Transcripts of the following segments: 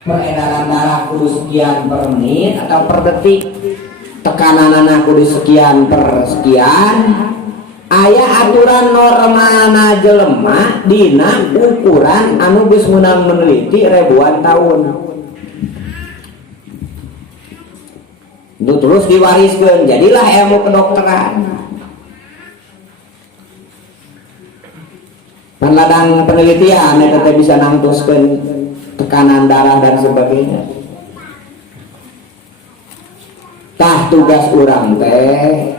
peredaran darah kudu sekian per menit atau per detik, tekanan anak kudu sekian per sekian. Aya aturan normalna jelema dina ukuran anu geus meunang meneliti ribuan tahun. Itu terus diwariskeun, jadilah ilmu kedokteran. Pan ladang penelitian eta teh bisa nangtuskeun tekanan darah dan sebagainya. Tah tugas urang teh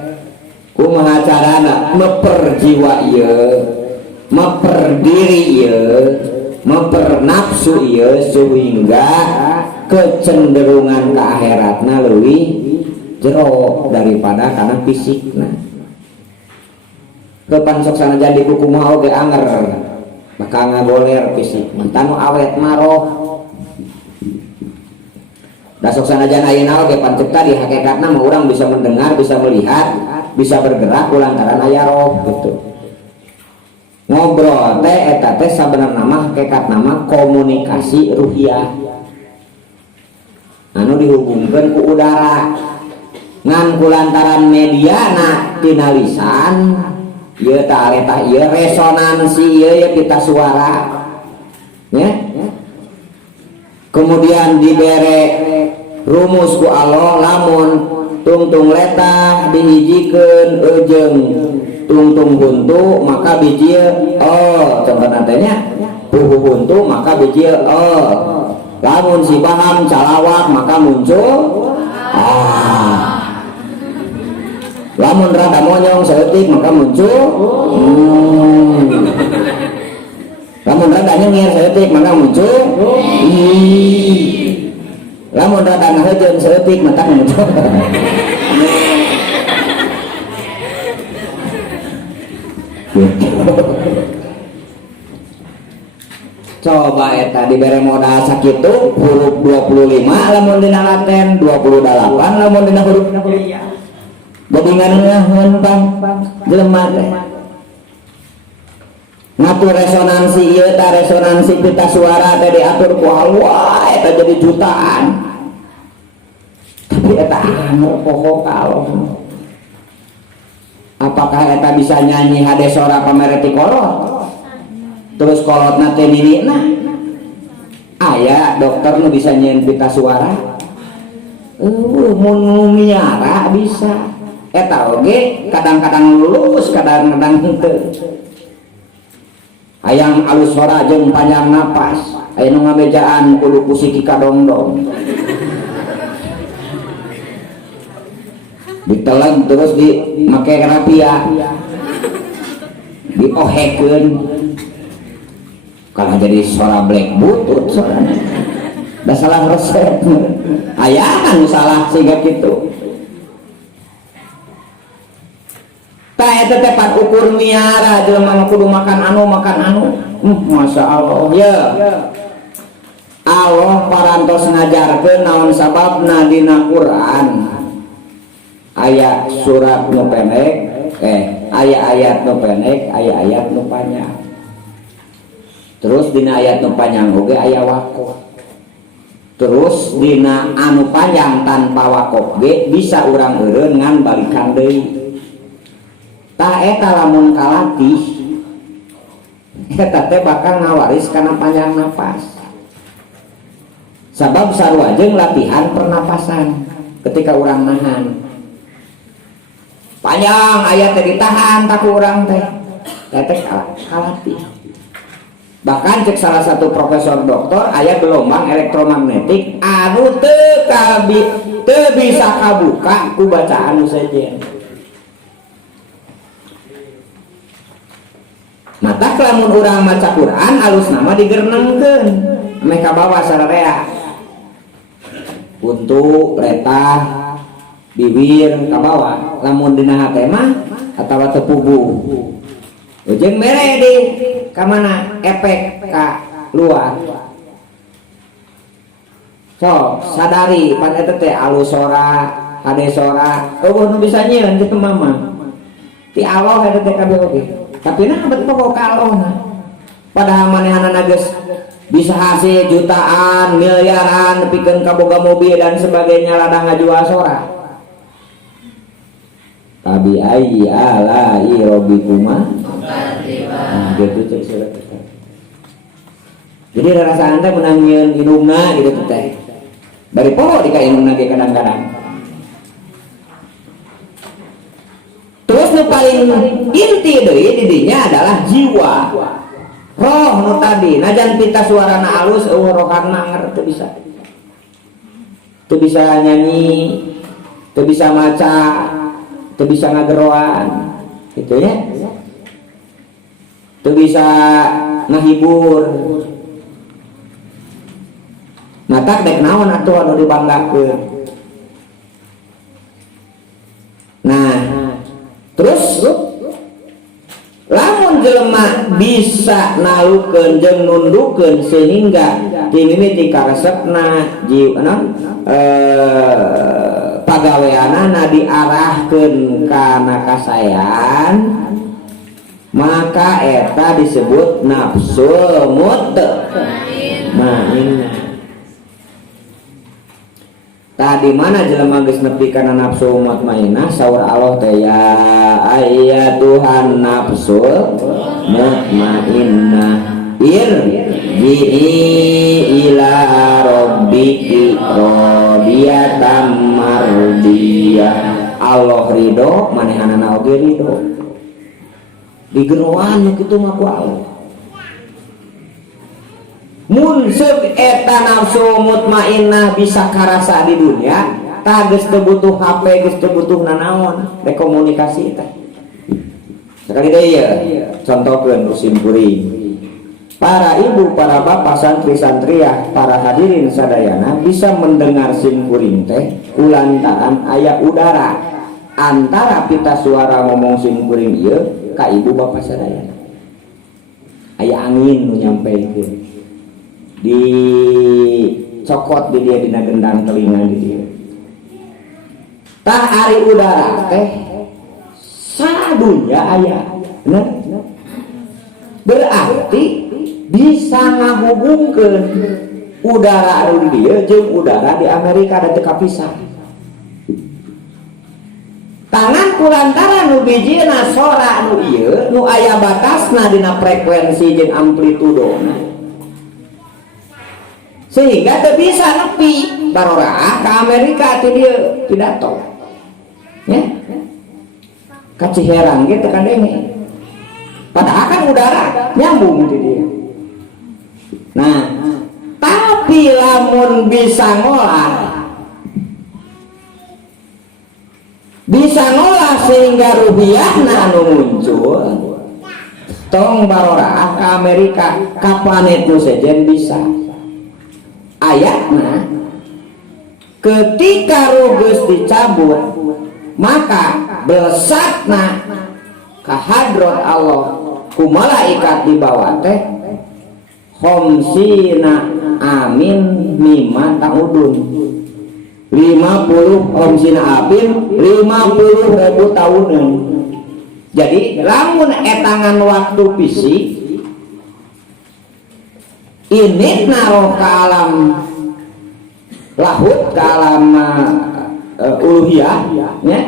kumaha carana meper jiwa ieu, meper diri ieu, meper nafsu ieu sehingga kecenderungan ke akhiratna leuwih jero daripada kana fisikna. Kepansok sanajan di kumaha oge anger bakal ngagoler fisik mantanu awet maroh. Dasok sanajan ayeuna oge pancipta di hakikatna mah urang bisa mendengar, bisa melihat, bisa bergerak kulantaran aya roh gitu. Ngobrol teh eta teh sabenerna mah hakikat nama komunikasi ruhiyah anu dihubungkeun ku udara ngan kulantaran mediana tina lisan ieu tah eta ieu resonansi ieu ya pita suara ya. Kemudian dibere rumus ku Allah lamun tungtung letah dihijikeun eujeng tungtung buntu maka biji oh contoh nantenya puhu buntu maka biji oh lamun si baham calawak maka muncul lamun rada monyong seetik maka muncul lamun rada nyengir seetik maka muncul lamun rada ngahejeun seetik maka muncul coba eta dibere modal sakitu huruf 25 lamun dina laten 28 lamun dina huruf jadi nganeungeun bang jelema teh ngatur resonansi ieu tah resonansi pita suara teh diatur ku Allah eta jadi jutaan tapi eta anu pokok Allah. Apakah eta bisa nyanyi hade sora pamereti kolot terus kolotna teh dirina aya dokter nu bisa nyanyi pita suara mun miara bisa eta oge kadang-kadang lulus kadang-kadang henteu hayang alus suara jeung panjang napas aya nu ngamejaan kudu kusiki kadongdong ditelan terus di make rapia diohekeun kalau jadi suara black butut suaranya da salah resep aya anu salah sehingga kitu tah eta teh pat ukur miara jelema kudu makan anu masya Allah ya Allah parantos ngajarkeun naon sababna dina Quran aya surat nu pendek aya ayat nu pendek aya ayat nu panjang terus dina ayat nu panjang oge aya wakof terus dina anu panjang tanpa wakof ge bisa urang eureun ngan balikan deui tah eta lamun kalatih eta teh bakal ngawaris kana panjang napas sabab sarua jeung latihan pernapasan ketika urang nahan panjang ayat teh ditahan tak urang teh kalatih. Bahkan cek salah satu profesor doktor aya gelombang elektromagnetik anu teu bisa kabuka ku bacaan nu sejen. Mata lamun urang maca Quran alus nama digerenengkeun meh ka bawah sararea. Untuk letah bibir ke bawah lamun dina hate mah atawa tepugu ujung mere di ka mana efek ka luar so sadari pan eta teh alus sora hade sora nu bisa nyieun teh mama ti Allah eta teh kabeh oge tapi nah bet pokok ka Allah nah padahal manehana geus bisa hasil jutaan miliaran pikeun kaboga mobil dan sebagainya ladang ngajual sorak. Tabi ayyi alai rabbikuma gitu cek surat kita. Jadi rasa anda menangin inumna gitu teh dari poho dika inumna ge kadang-kadang. Terus nu paling inti deui di dinya adalah jiwa roh nu tadi najan pita suarana alus rohan manger teu bisa nyanyi, teu bisa maca, teu bisa ngageroan gitu ya, teu bisa ngahibur. Mata dek naon atuh anu dibanggakeun. Nah, terus lamun jelema bisa nalukeun jeung nundukeun sehingga timimiti karesepna jiwa pagaweanana diarahkeun kana kasayan, maka eta disebut nafsul mutmainnah. Tadi mana jelema geus nepi kana nafsu mutmainnah saur Allah teh ya ayyatuhan nafsul mutmainnah irji'i ila rabbiki radiyatan mardiyah. Allah ridho manehanana oge ridho digeroan kitu mah ku Allah. Mun seuk eta nafsu mutmainnah bisa karasa di dunia, tah geus teu butuh HP, geus teu butuh nanaon, rek komunikasi teh. Sekali deui ya, contohkeun musim kuring. Para ibu, para bapak, santri-santriah, para hadirin sadayana bisa mendengar sim kuring teh kulantaran aya udara antara pita suara ngomong sim kuring ieu ka ibu bapak sadayana. Aya angin nu nyampekeun. Dicokot di dia dina gendang telinga di dia. Tah ari udara teh sadunya aya. Bener? Berarti bisa ngahubungkeun udara anu di dieu jeung udara di Amerika da teu kapisah. Tangan kulantaran nu bijina sora anu ieu nu aya batasna dina frekuensi jeung amplitudona. Sehingga tidak bisa nepi baroraah ke Amerika itu dia pidato ya kaciheran gitu kan denge padahal kan udara nyambung di dia. Nah tapi lamun bisa ngolah sehingga rubiahna anu muncul tong baroraah ke Amerika ka planet nu sejen bisa ayatna ketika rugus dicabut maka belesatna ka hadrat Allah ku malaikat di bawah teh homsina amin mimma ta'udun 50 homsina amin 50.000 tahunan. Jadi lamun etangan waktu fisik ini naruh ke alam lahut, ke alam uluhiyah ya.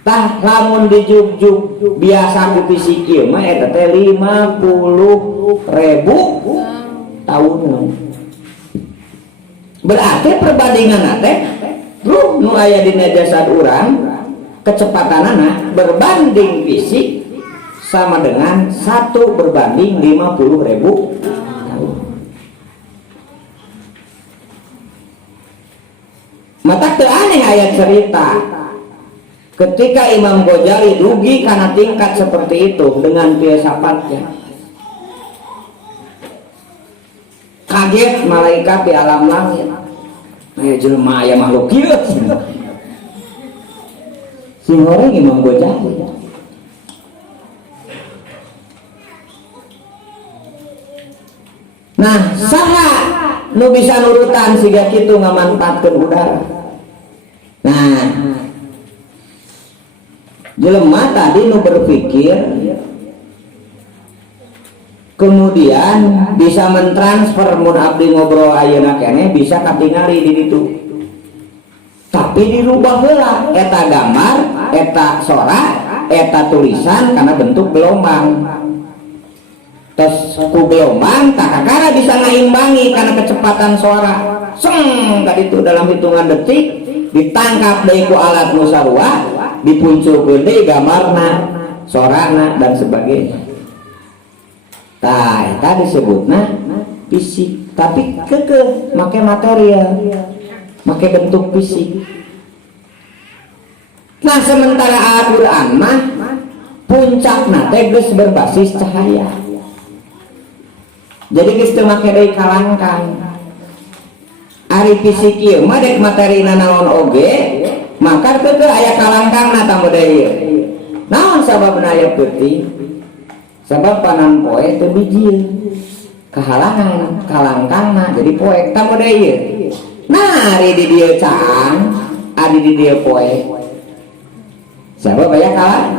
Tah lamun dijuk-juk biasa ku fisik ieu mah eta teh 50.000 tahunan. Berarti perbandingan teh ruh nu aya dina jasad urang kecepatanana berbanding fisik sama dengan 1 berbanding 50.000 tahun. Mata teu aneh ayat cerita ketika Imam Ghazali dugi karena tingkat seperti itu dengan filsafatnya. Kaget malaikat di alam langit. Aya jelema aya makhluk kieu. Sing orang Imam Ghazali. Nah, saha nu bisa nurutan siga kitu ngamanfaatkeun udara. Nah, jelema tadi nu berpikir kemudian bisa mentransfer mun abdi ngobrol ayeuna keneh bisa katingali di ditu. Tapi dirubah heula eta gambar, eta sorak, eta tulisan karena bentuk gelombang. Terus ku gelombang tak kakara bisa ngaimbangi karena kecepatan suara. Seng tadi itu dalam hitungan detik ditangkap deui ku alat nu sarua, dipunculkeun deui gambarna, sorana dan sebagainya. Tah eta disebutna fisik, tapi kekeh make material. Make bentuk fisik. Nah sementara Al-Quran mah puncakna teh geus berbasis cahaya. Jadi geus teu make deui kalangkang. Ari fisik ieu mah dek materina naon oge, maka teu aya kalangkangna tambo deui. Naon sababna aya peuting? Sabab panan poe teu bijil. Kahalangan kalangkangna jadi poe tambo deui. Nah, ari di dieu caang, ari di dieu poe. Sabab aya kalang.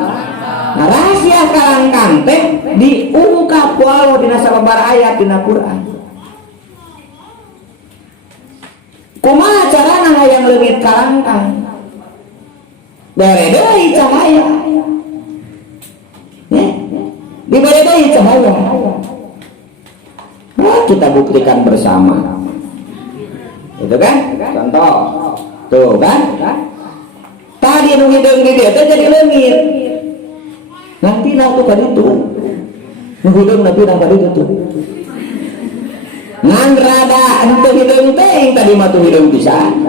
Nah, rahasia kalangkang teh diungkap ku Allah dina sababar ayat dina Quran. Kumaha carana hayang leungit kalangkang? Dere deui cahaya. Ya, dibere deui cahaya. Nah, kita buktikan bersama. Itu kan contoh tuh kan tadi nu hideung di dia teh jadi leungit nanti na tuh kaditu nu hideung nanti na kaditu tuh ngan rada henteu hideung teh tadi mah tuh hideung pisan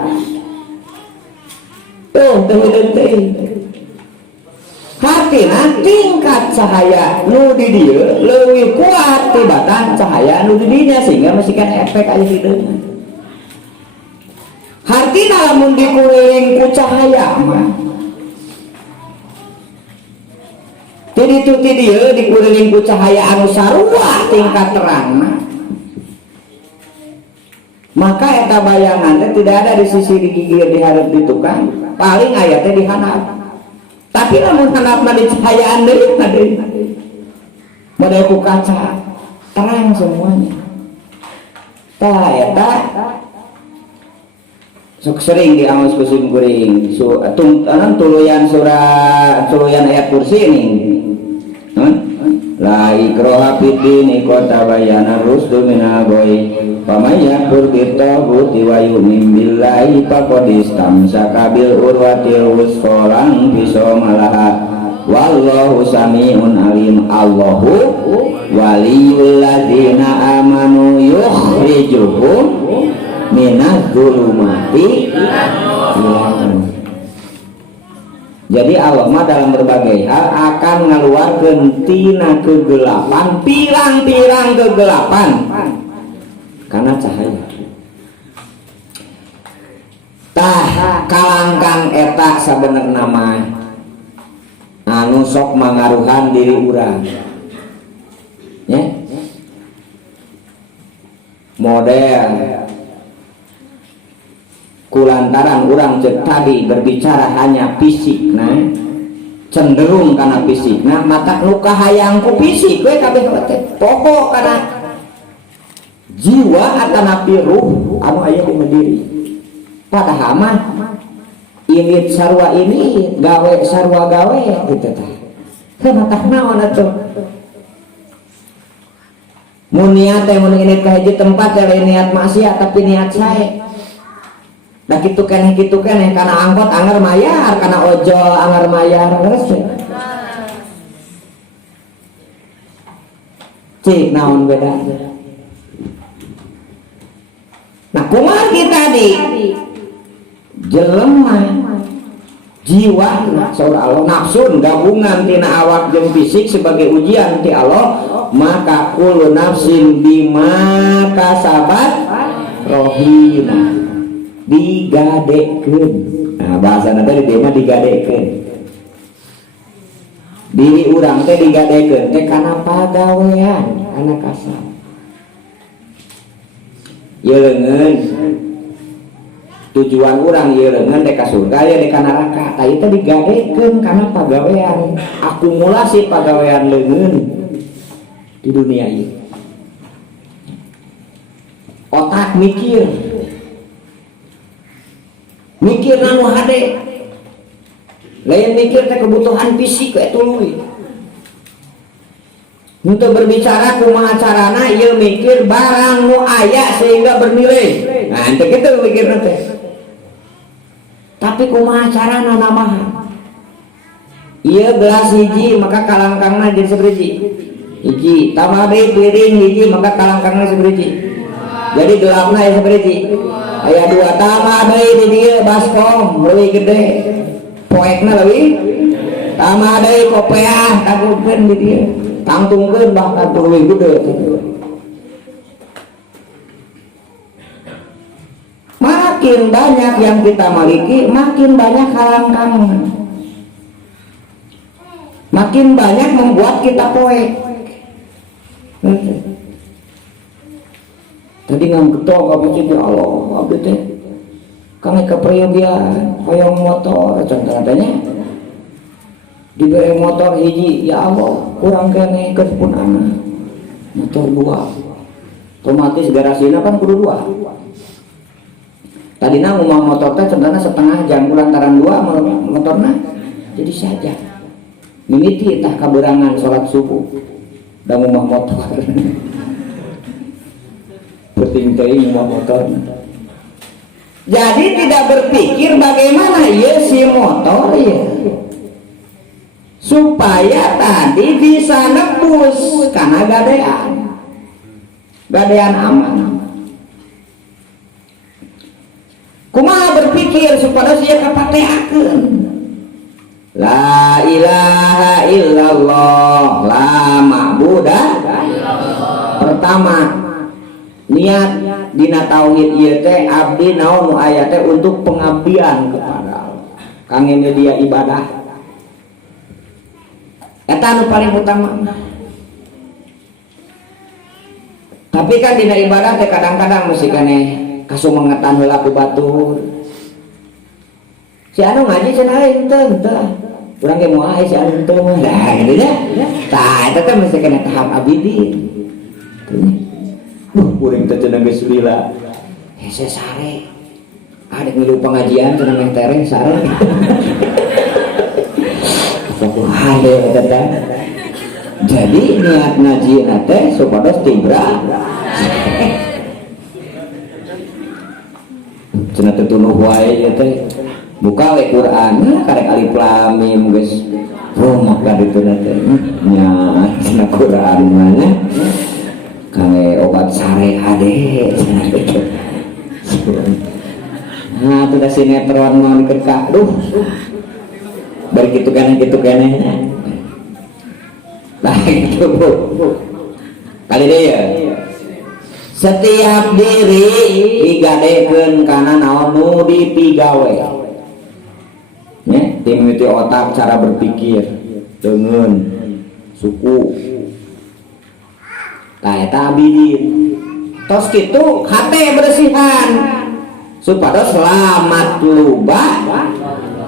tuh teu hideung teh hartina tingkat cahaya nu di dieu leuwih kuat tibatan cahaya nu di dinya sehingga masihkan efek aya hideung. Hartina lamun dikuring ku cahaya mah jadi itu dia dikuring ku cahaya anu sarua tingkat terang maka eta bayangan teh tidak ada di sisi digigir diharap di tukang paling aya teh di handap tapi lamun handapna di cahayaan deui model ku kaca terang semuanya tah eta sok sering diangus kusim kuring tuluyan surah tuluyan ayat kursi ini la ikraha fid dini qad tabayyana rusdu minal ghayy faman yakfur bit-taghuti wa yu'min billahi faqad istamsaka bil urwatil wuthqa lan fisama laha wallahu sami'un alim. Allahu waliyul ladzina amanu yukhrijuhum minaz zulumati ilan. Jadi Allah mah dalam berbagai hal akan ngaluarkeun tina kegelapan pirang-pirang kegelapan karena cahaya. Tah kalangkang eta sabenerna mah anu sok mangaruhan diri urang. Ya. Model kulantaran orang cek tadi berbicara hanya fisik nah cenderung karena fisik nah mata luka hayangku fisik gue kabeh pokok karena jiwa atau napi ruh anu aya di diri padahal mah ini sarwa ini gawe sarwa gawe gitu tah kenapa naon atuh mun niat teh mun ini ka hiji tempat teh niat maksiat tapi niat sae. Nah gitu keneh karena angkot anger mayar, karena ojol anger mayar, terus cik naon beda. Nah kumaha kita di jelema jiwa saudara Allah nafsun gabungan tina awak jeung fisik sebagai ujian ti Allah maka kullu nafsin bima kasabat rohina digadekeun. Nah bahasana teh di mah digadekeun. Diri urang teh digadekeun teh kana pagawean, kana kasar. Ieu leungeun tujuan urang ieu leungeun teh ka surga ya di ka neraka. Tah ieu teh digadekeun kana pagawean, akumulasi pagawean leungeun di dunia ieu. otak mikir nanu hade lain mikir teh kebutuhan fisik kayak tuluy untuk berbicara kumaha carana ieu mikir barang nu aya sehingga bernilai nah ente kitu mikirna teh tapi kumaha carana namaha ieu gelas hiji maka kalangkangna jadi sabaraha hiji tambah deui piring hiji maka kalangkangna sabaraha jadi gelapna aya sabaraha aya 2 tambah deui di dieu baskom leuwih gede poekna leuwih tambah deui kopeah kagupkeun di dieu tangtungkeun bahkan leuwih gede makin banyak yang kita miliki makin banyak kalangkangna makin banyak membuat kita poek tadi nganggetok abdi teh ya Allah abdi teh kami kepriyogian hoyong motor contohnya diberi motor hiji ya Allah kurang kene kepun anak motor 2 otomatis garasina kan kudu 2 tadina ngomong motor teh contohnya setengah jam lantaran 2 motorna jadi saja mimiti tah kaberangan sholat subuh dan ngomong motor penting teuing ngomong motor jadi tidak berpikir bagaimana ya si motor ya supaya tadi bisa nebus karena gadean aman kumaha berpikir supaya sia kapateakeun la ilaha illallah la ma'budah pertama niat dina tauhid ieu teh abdi naon nu aya teh untuk pengabdian kepada Allah kangge media ibadah eta nu paling utama tapi kan dina ibadah teh kadang-kadang mesti keneh kasumengetan heula ku batur si anu ngaji cenah henteu urang ge moal si anu henteu mah dah gitu nya tah eta teh mesti keneh tahap abidi kuring teh cenah geus lila hese sare adek ngilu pengajian cenah meh tereng sare pokok hade eta teh jadi niat ngaji teh supados tibra cenah teh tunuh wae ieu teh buka we Quran karek alif lam mim geus rumah ka ditu teh nya cenah Quran mah kangge obat sare hade nah itu dah sinetron mau dikekak duh bari gitu kene nah itu kali deh ya setiap diri digadekeun kana naon nu dipigawe nya timiti otak cara berpikir deungeun suku eta abidin tos kitu hate bersihan supaya selamat lubah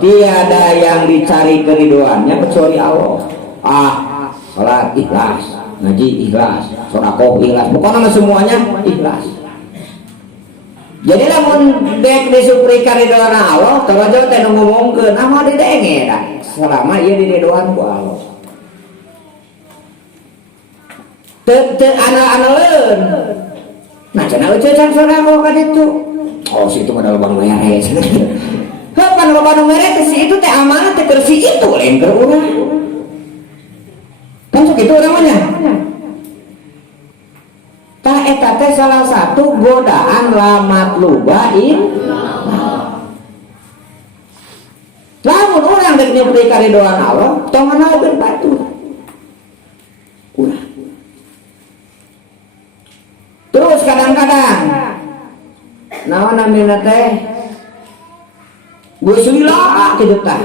tiada yang dicari keridoannya kecuali Allah salat ikhlas ngaji ikhlas sedekah ikhlas pokoknya semuanya ikhlas jadi lamun dek disupri karidoan Allah tawajo teh ngomongkeun mah didenge dah selama ieu diridoan ku Allah te anal-analeun nah cenah euceun can sodako ka ditu oh situ mah loba nu mere heuh pan loba nu mere teh si itu teh amanah teh keur si itu lain keur urang kan sok itu urang mah nya tah eta teh salah satu godaan lamat lubain lamun urang dek nyupri karidoan Allah tong nganaokeun batur urang. Terus kadang-kadang naon namina teh geus lila kitu tah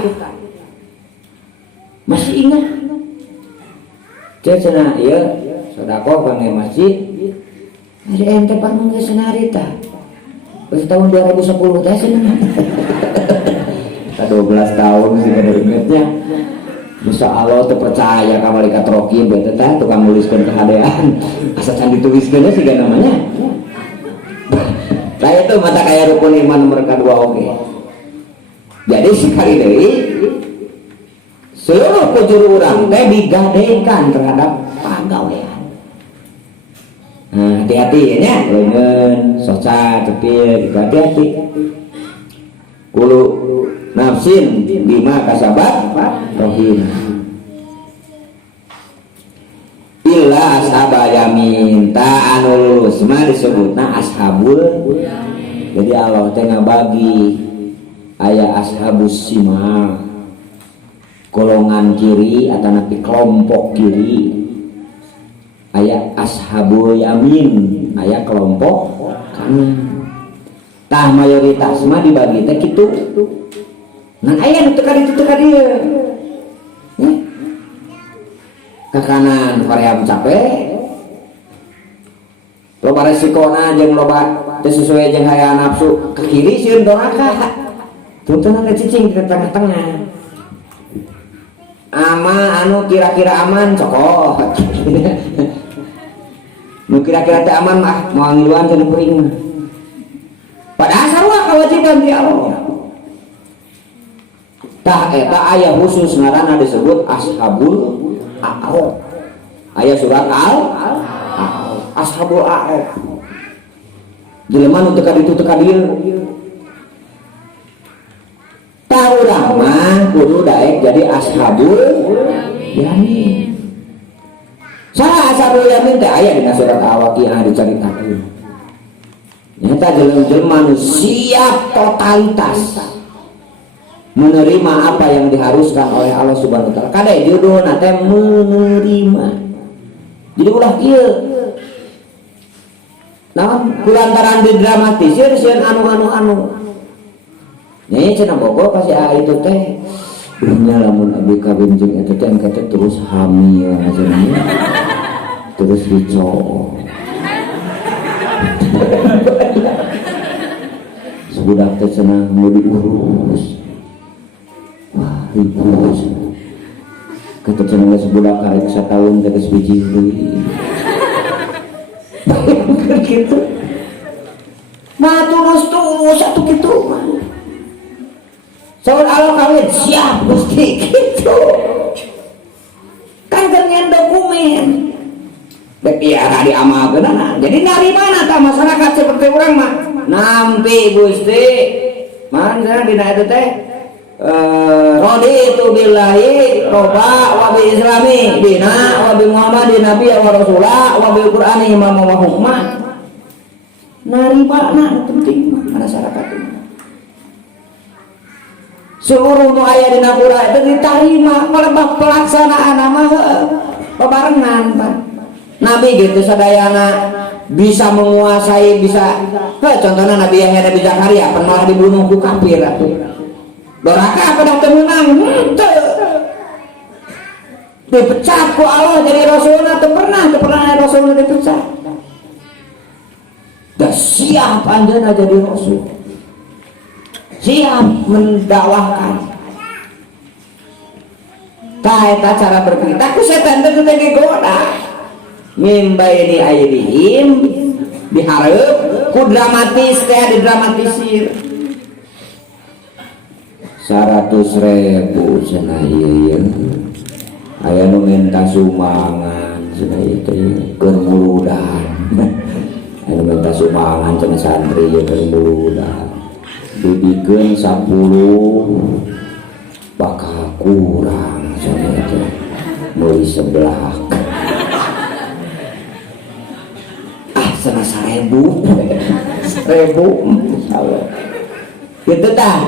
masih ingat cenah ieu sedekah kangge masjid ari ente pernah geus narita geus tahun 2010 teh cenah 12 tahun sih kada ingetnya Insya Allah terpercaya ka malaikat roki bete teh tukang nuliskeun kehadean asa can dituliskeunnya siga namanya Nah itu mata kaya rukun iman nomor kedua oke. Jadi sekali deui seluruh penjuru orang teh digadekan terhadap pagawean. Nah, hati-hati ya, leungeun, soca, cepil, hati-hati. Kulo nafsin bima kasabat rohin. Illa ashaba yamin ta anu lulus mah disebutna ashabul. Jadi Allah teh ngabagi aya ashabus simal golongan kiri atau napi kelompok kiri, aya ashabul yamin aya kelompok kanan. Tah mayoritas mah dibagi teh kitu. Nah aya nu teu kaditu teu kadieu. Ke kanan hoream capek loba resikona jeung loba teu sesuai jeung hayang nafsu, ke kiri sieun doraka tuntunan cicing di tengah-tengah ama anu kira-kira aman cokot nu kira-kira teh aman mah moal ngiluan teh kuring padahal sarua kewajiban di Allah. Tah eta aya khusus ngaranna disebut ashabul a'raf. Aya surat ashabul a'raf. Jelema nu teu kaditu teu kadieu. Tah urang mah kudu daek jadi ashabul yamin. Saha ashabul yamin teh aya dina surat Al-Waqiah dicaritakeun. Nyata jelema nu siap totalitas menerima apa yang diharuskan oleh Allah Subhanahu wa taala. Kade judulna teh menerima. Jadi ulah kieu. Naon kulantaran didramatisir sieun anu. Nya cenah bogo pasti itu teh dunya lamun abdi kawin jeung eta teh engke terus hamil cenah. Terus dicoo. Sebudak teh cenah mau diurus. Wah, ribut. Kata cenah sebudak karek satahun teh geus biji deui. Gitu. Nah tulus atuh kitu mah. Saur Allah kawin siap Gusti gitu. Kan nyen dokumen. Bek iara diamalkeun. Jadi narimana tah masyarakat seperti urang mah? Nampi Gusti. Mana dina eta teh? Raditu billahi roba wa bi islami dina wa bi muhammadin nabiyya wa rasulah wa bil qur'ani imam wa hukman. Narimana penting masyarakat itu. Seluruh nu aya dina Qur'an itu ditarima oleh pelaksanaan mah babarengan Pak. Nabi gitu sadayana bisa menguasai bisa. Contohnya Nabi Yahya Nabi Zakaria pernah dibunuh ku kafir atuh. Doraka pada temenang dipecat ku Allah jadi Rasulullah teu pernah Rasulullah dipecat. Dah siap anjeunna jadi Rasul. Siap mendakwahkan. Tah eta cara berpikir. Ku setan teh teu digoda. Min baini aidihim dihareup ku dramatis teh didramatisir. 100.000 cenah ieu. Aya nu minta sumbangan cenah ieu teh keur muludan. Aya minta sumbangan cenah santri ieu keur muludan. Dibikeun 10 bakal kurang cenah teh. Meuli sebelah. Cenah 1.000. 1.000 insyaallah. Kitu tah.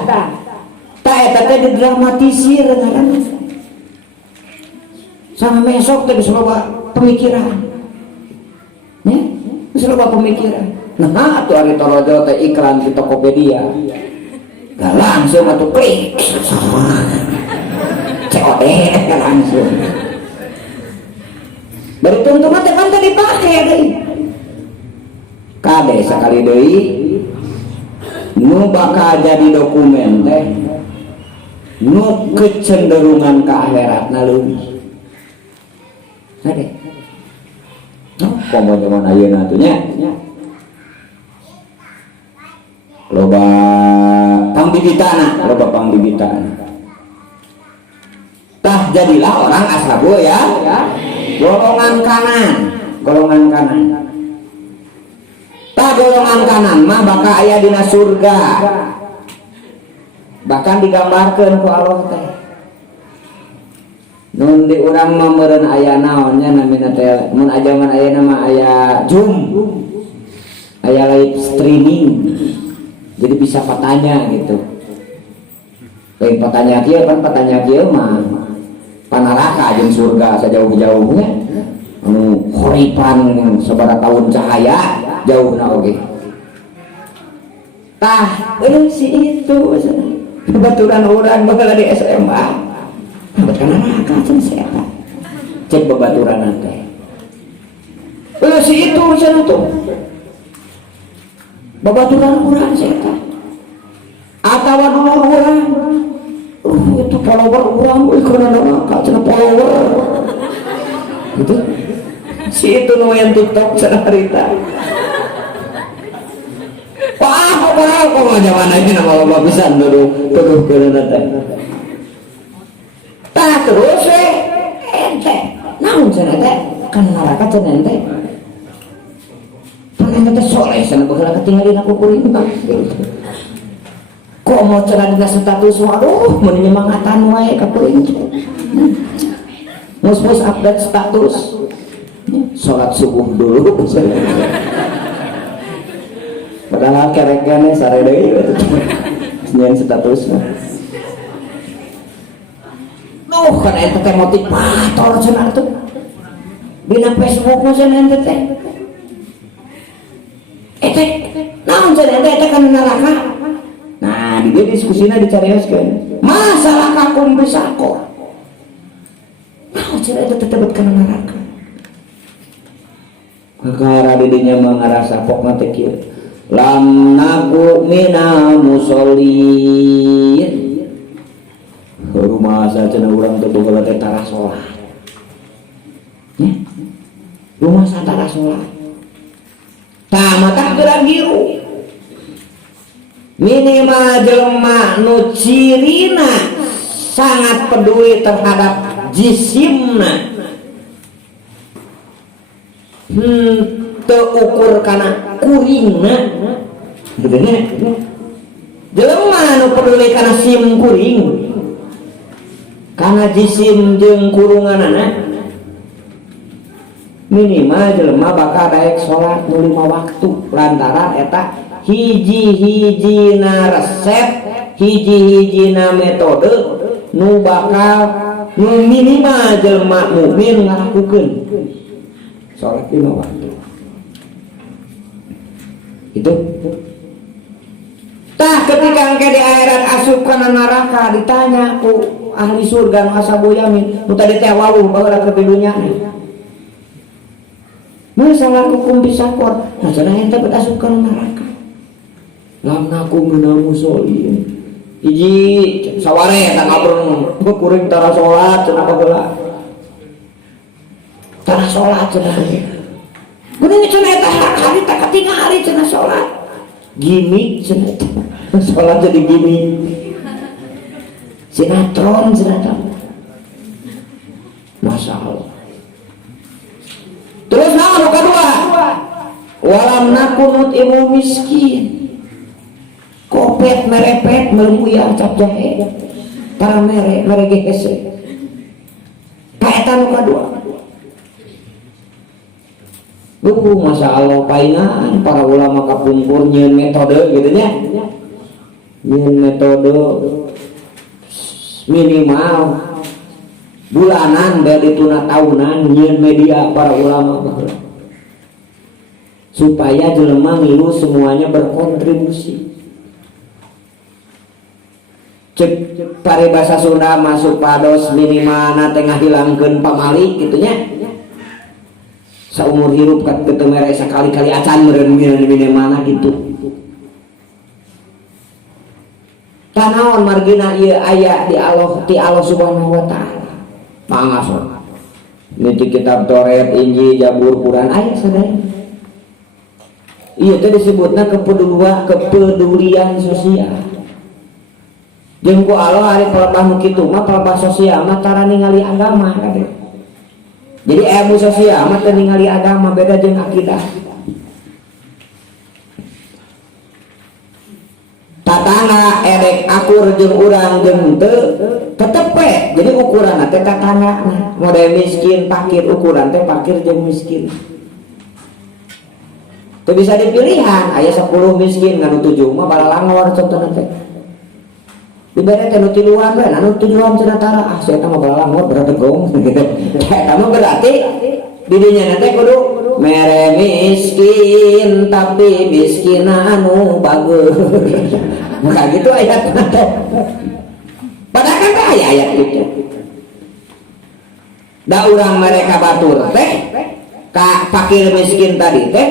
Tah eta teh didramatisir ngaran. Sama besok teh geus loba pemikiran. Nya, geus loba pemikiran. Nah, atuh ari torojo teh iklan di Tokopedia. Da langsung atuh klik. COD langsung. Bari tuntunan teh kan dipake deui. Kade sakali deui nu bakal jadi dokumen teh nu kecenderungan ke akhiratna leuwih. Kade. Komo zaman ayeuna atuh nya. loba pangbibitana tah jadilah orang ashabu ya golongan kanan tah golongan kanan mah bakal aya dina surga bahkan digambarkeun ku Allah teh nun di urang mah meureun aya naonnya namina teh mun ajaman aya nama aya Zoom aya live streaming jadi bisa patanya gitu lain patanya kieu mah panaraka jeung surga sajauh-jauhnya anu horipan sabaraha tahun cahaya jauhna oge tah si itu baturan urang baheula di SMA bukan neraka cen setan cek babaturan teh si itu cenah tuh babaturan urang setan atawa dulur urang itu follower urang euy kana neraka cenah follower gitu si itu nu yang TikTok cenah harita wah kok zaman ini nama loba pisan tuduh keuna teh tah terus ente naon cenah teh kana neraka cenah ente pan ente soleh cenah baheula katinggalin aku kuring mah kok mau cenah dina status waduh mun nyemangatan wae ka kuring mus update status salat subuh dulu padahal kerek-kerek sare deui nyen status mah kan ente teh motivator cenah tuh dina Facebook mah cenah ente teh naon cenah ente kana neraka nah di dia diskusina dicarioskeun masalah kakum bisako naon cenah ente teh tebet kana neraka kakara di dinya mah ngarasa pokna teh kieu lam naku minal musallin rumah saja orang tuh bawa tara sholat ya rumah tara sholat mata gerak biru minimal jelema nu cirina sangat peduli terhadap jisimna teu ukur kana kuringna gitu nya jelema nu peduli kana sim kuring karena jisim jeung kurunganana minimal jelema bakal daek salat nu 5 waktu lantaran eta hiji-hijina resep hiji-hijina metode nu bakal nu minimal jelema mukmin ngalakukeun salat 5 waktu itu tah ketika engke di akhirat asup kana neraka ditanya ku ahli surga nu ashabul yamin nu tadi teh wawuh baheula ke dunya masalah hukum bisakor nah cenah ente bet asup kana neraka lam nakum minal musallin hiji saware eta ngabreng kuring tara salat cenah baheula tara salat cenah geuning cenah eta hari tak katingali cenah salat gimik cenah salat jadi gimik sinetron Masya Allah. Terus nomor kedua walam nakunut imu miskin kopet merepet melumuyah cap jahe para mere gehese kaetan kedua Masya Allah paingan para ulama kapungkur nyeun metode gitu nya nyeun metode minimal bulanan dari tuna tahunan nyeun media para ulama supaya jelema ngilu semuanya berkontribusi. Cek paribasa Sunda masuk pados minimal nate ngahilangkeun pamalik gitunya saumur hirup keteu mere sakali-kali acan meureun minimal gitu. Tanaon margina ieu aya di Allah Subhanahu wa taala. Pangas. Ini di kitab Taurat, Injil, Zabur, Quran aya sadaya. Iya itu disebutnya kepedulian sosial. Jeung ku Allah ari pelebah nu kitu mah pelebah sosial mah tara ningali agama kade. Jadi ilmu sosial mah teu ningali agama, beda jeung akidah. Tatangga erek akur jeung urang jeung teu tetep we. Jadi ukuranna teh tatangga model miskin fakir, ukuran teh fakir jeung miskin. Teu bisa dipilihan, aya 10 miskin nganu 7 mah balalangor contohna teh. Dibere teh nu tiluan we, anu 7an cenah tara, ah saya teh mah balalangor berarti gong. Eta mah berarti di dinya teh kudu mere miskin tapi miskin anu bagus. Maka gitu ayatna teh. Padahal kan aya ayat itu. Da urang mereka batur teh ka fakir miskin tadi teh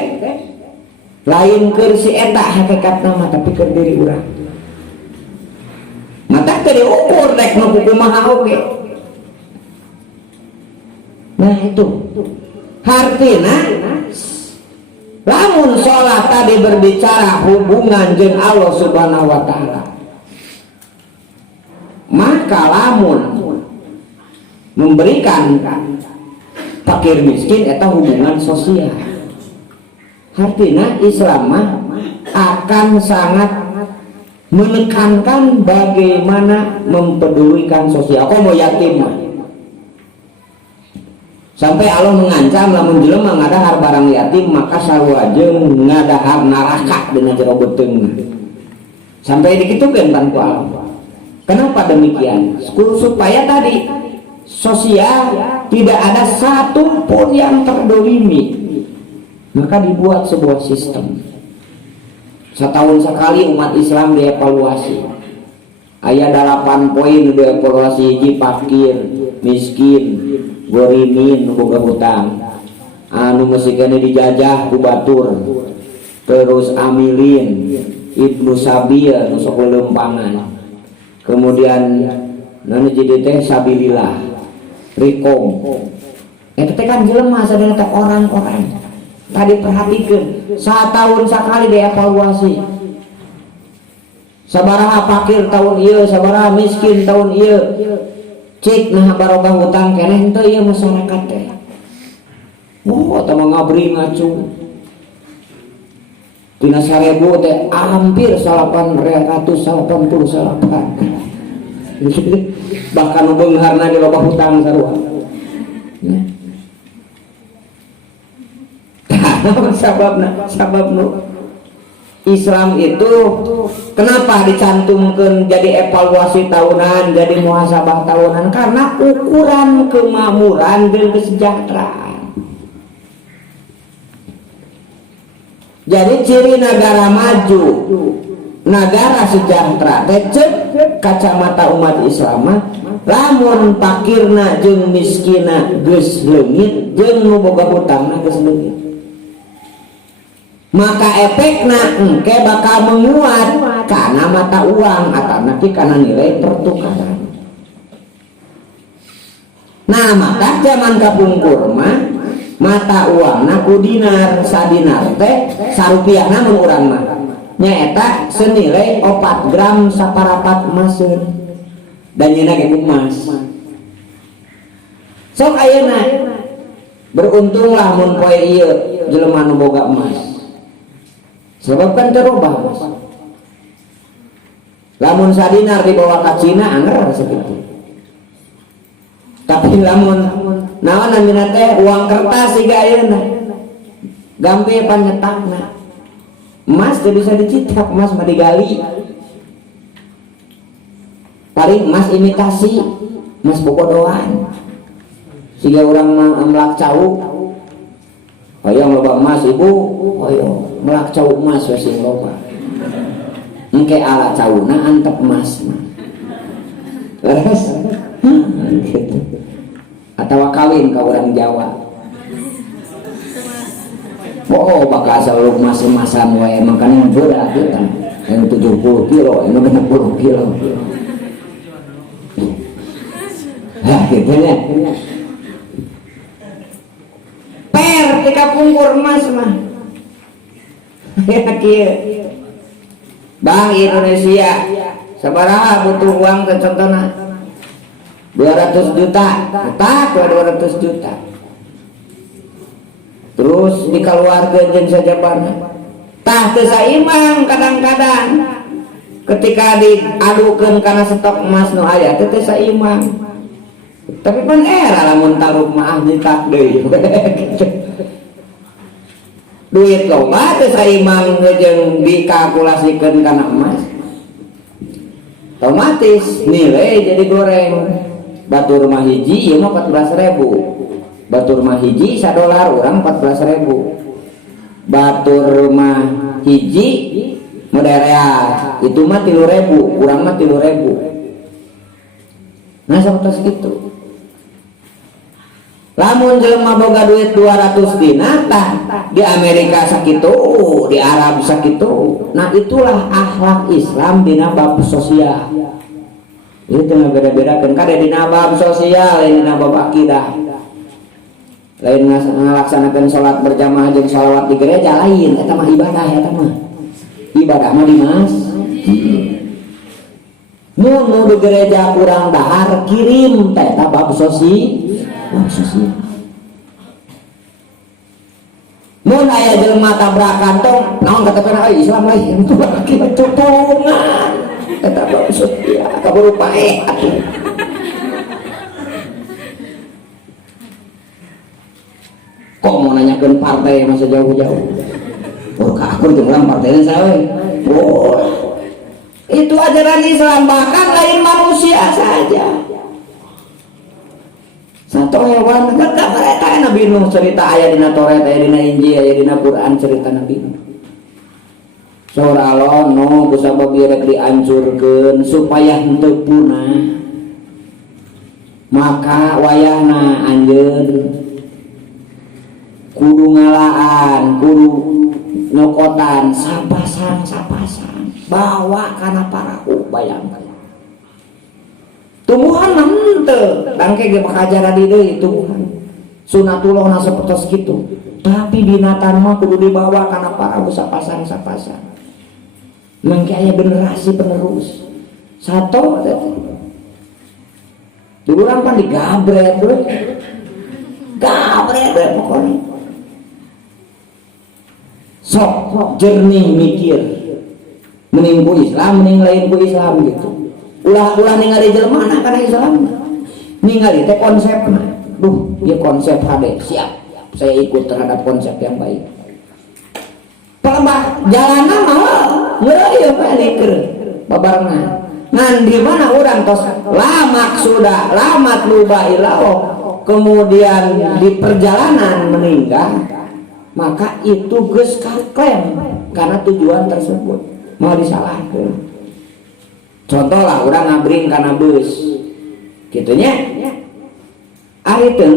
lain keur si eta hakikatna mah tapi keur diri urang. Mata teu diukur rek nu kumaha oge. Nah itu. Hartina lamun sholat tadi berbicara hubungan jeung Allah Subhanahu wa taala. Maka lamun memberikan fakir miskin eta hubungan sosial. Artinya Islam akan sangat menekankan bagaimana mempedulikan sosial. Kok mau yatim mah? Sampai Allah mengancam lamun jelema ngadahar barang yatim maka saluajeung ngadahar neraka dina jero beuteungna. Sampai dikitukeun kan ku Allah. Kenapa demikian? Supaya tadi sosial tidak ada satu pun yang terdolimi. Maka dibuat sebuah sistem. Setahun sekali umat Islam dievaluasi. Aya 8 poin dievaluasi, hiji fakir, miskin, gorimin, boga hutang, anu mesikana dijajah ku batur, terus amilin, ibnu sabil, nu sok lelempangan, kemudian nanu jadi teh sabilillah, rikom. Eta teh kan jelema sadaya orang-orang. Tadi perhatikan, satahun sekali dievaluasi. Sabaraha fakir tahun ieu, sabaraha miskin tahun ieu. Cik nah barokah hutang keneh teu ieu masyarakat teh. Oh, tah ngabri ngacu. Tina 1000 teh hampir 888. Bahkan nu beungharna di loba hutang sarua. Sababna Islam itu kenapa dicantumkan jadi evaluasi tahunan, jadi muhasabah tahunan? Karena ukuran kemakmuran dan kesejahteraan. Jadi ciri negara maju, negara sejahtera, cek kacamata umat Islam, lamun fakirna jeung miskina geus leungit jeung nu boga hutangna geus leungit. Maka efekna engke bakal menguat karena mata uang atau nanti karena nilai pertukaran. Nah maka zaman kapungkur mah mata uang naku dinar sadinar teh sarupiahna mun urang mah nyaeta senilai 4 gram saparapat emaseur dan nyeuna ge emas. Sok ayeuna beruntunglah mun poe ieu jelema nu boga emas. Sebab kan terubah. Lamun sadinar dibawa ke Cina anggar segitu. Tapi lamun naon namina teh uang kertas siga ayeuna. Gampe panyetakna. Emas teh bisa dicitak, emas mah digali. Paling emas imitasi, emas bobodohan. Siga urang mah amlak cau. Hoyong loba emas ibu, hoyong melak cau emas wesing loba. Engke ala cauna antep emas. Terus, gitu. Atau kawin ka urang Jawa. Oh, bakal selalu emas-emasan wae makanya berat kita. Yang 70 kilo, yang 60 kilo. Nah, gitu ya. Ketika pungkur emas mah Bank Indonesia sabaraha butuh uang contohna 200 juta, tak 200 juta. Terus dikeluarkeun jeung sajabarna. Tah teu saimbang kadang-kadang ketika diadukeun kana stok emas nu aya teu saimbang. Tapi pan era lamun taruh mah ditak deui. Duit loba teu saimbang jeung dikalkulasikeun kana emas. Otomatis nilai jadi goreng. Batur mah hiji ieu mah 14.000. Batur mah hiji $1 urang 14.000. Batur mah hiji modereal itu mah 3.000, urang mah 3.000. Nah sapertos kitu. Lamun jelema boga duit 200 dina tah di Amerika sakitu, di Arab sakitu. Nah itulah akhlak Islam dina bab sosial. Itu beda-bedakeun kade dina bab sosial, dina bab akidah. Lain ngalaksanakeun salat berjamaah jeung shalawat di gereja lain, eta mah ibadah, eta mah ibadah mah di masjid. Nu di gereja kurang dahar kirim teh eta bab sosial. Mun aya jelema tabrakan tong naon katepena Islam lain itu kitu tolongan eta bab sosial kaburu pae atuh. Kok mau nanyakan partai masa jauh-jauh? Oh, aku jeung partai sawe. Oh, itu ajaran Islam, bahkan lain manusia saja. Satu hewan tetap mereka Nabi Nuh cerita aya dina Taurat, aya dina Injil, aya dina Quran cerita Nabi Nuh. Sauralon Nuh kusabab rek diancurkeun supaya henteu punah. Maka wayahna anjeun kudu ngalaan, kudu nyokotan, sapasan, bawa kana parahu, bayangkan. Tumbuhan henteu, bangke ge bakajar di deui tumbuhan. Sunatullah sapertos kitu. Tapi binatang mah kudu dibawa kana parahu sapasan. Mangke aya generasi penerus. Sato dulu urang pan digabret we. Gabret pokoknya. Sok jernih mikir mending ku Islam mending lain ku Islam gitu. Ulah ningali jelema na kana Islam ningali teh konsepna. Duh ieu konsep hade siap saya ikut terhadap konsep yang baik. Pelebah jalana mah ngeueuh palikeun babarna. Ngan di mana urang tos la maksuda la matluba illallah kemudian di perjalanan meninggal maka itu geus kaklem karena tujuan tersebut mau disalahkan. Contoh lah orang ngabring karena bus gitunya ari teh